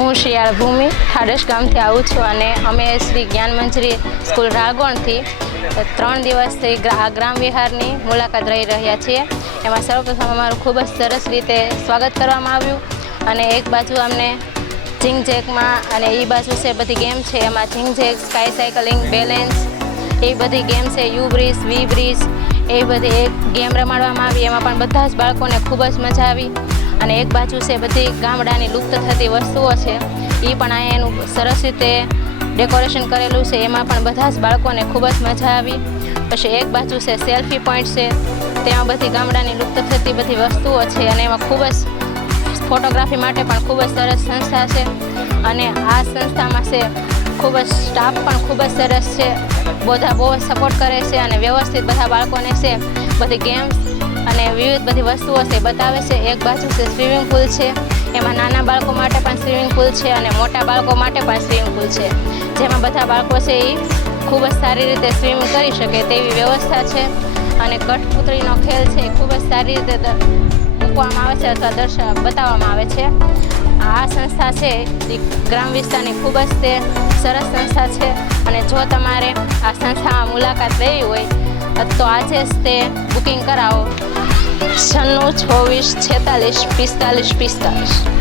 હું શિયાળ ભૂમિ થાડેશ ગામથી આવું છું અને અમે શ્રી જ્ઞાન મંજરી સ્કૂલ રાગોણથી 3 દિવસથી ગ્રામ વિહારની મુલાકાત રહી રહ્યા છીએ. એમાં સર્વપ્રથમ અમારું ખૂબ જ સરસ રીતે સ્વાગત કરવામાં આવ્યું અને એક બાજુ અમને ઝિંગઝેકમાં અને એ બાજુ છે બધી ગેમ છે. એમાં ઝિંગઝેક, સ્કાય સાયકલિંગ, બેલેન્સ એ બધી ગેમ છે, યુ બ્રિજ, વી બ્રિજ એ બધી એક ગેમ રમાડવામાં આવી. એમાં પણ બધા જ બાળકોને ખૂબ જ મજા આવી. અને એક બાજુ છે બધી ગામડાની લુપ્ત થતી વસ્તુઓ છે, એ પણ અહીંયા એનું સરસ રીતે ડેકોરેશન કરેલું છે. એમાં પણ બધા જ બાળકોને ખૂબ જ મજા આવી. પછી એક બાજુ છે સેલ્ફી પોઈન્ટ છે, ત્યાં બધી ગામડાની લુપ્ત થતી બધી વસ્તુઓ છે અને એમાં ખૂબ જ ફોટોગ્રાફી માટે પણ ખૂબ જ સરસ સંસ્થા છે. અને આ સંસ્થામાં છે ખૂબ જ સ્ટાફ પણ ખૂબ જ સરસ છે, બધા બહુ સપોર્ટ કરે છે અને વ્યવસ્થિત બધા બાળકોને છે બધી ગેમ્સ અને વિવિધ બધી વસ્તુઓ છે બતાવે છે. એક બાજુ છે સ્વિમિંગ પુલ છે, એમાં નાના બાળકો માટે પણ સ્વિમિંગ પુલ છે અને મોટા બાળકો માટે પણ સ્વિમિંગ પુલ છે, જેમાં બધા બાળકો છે એ ખૂબ જ સારી રીતે સ્વિમિંગ કરી શકે તેવી વ્યવસ્થા છે. અને કઠપુતળીનો ખેલ છે એ ખૂબ જ સારી રીતે મૂકવામાં આવે છે અથવા બતાવવામાં આવે છે. આ સંસ્થા છે એ ગ્રામ વિસ્તારની ખૂબ જ તે સરસ સંસ્થા છે. અને જો તમારે આ સંસ્થામાં મુલાકાત લેવી હોય તો આજે જ તે બુકિંગ કરાવો 96 26 46 45 45.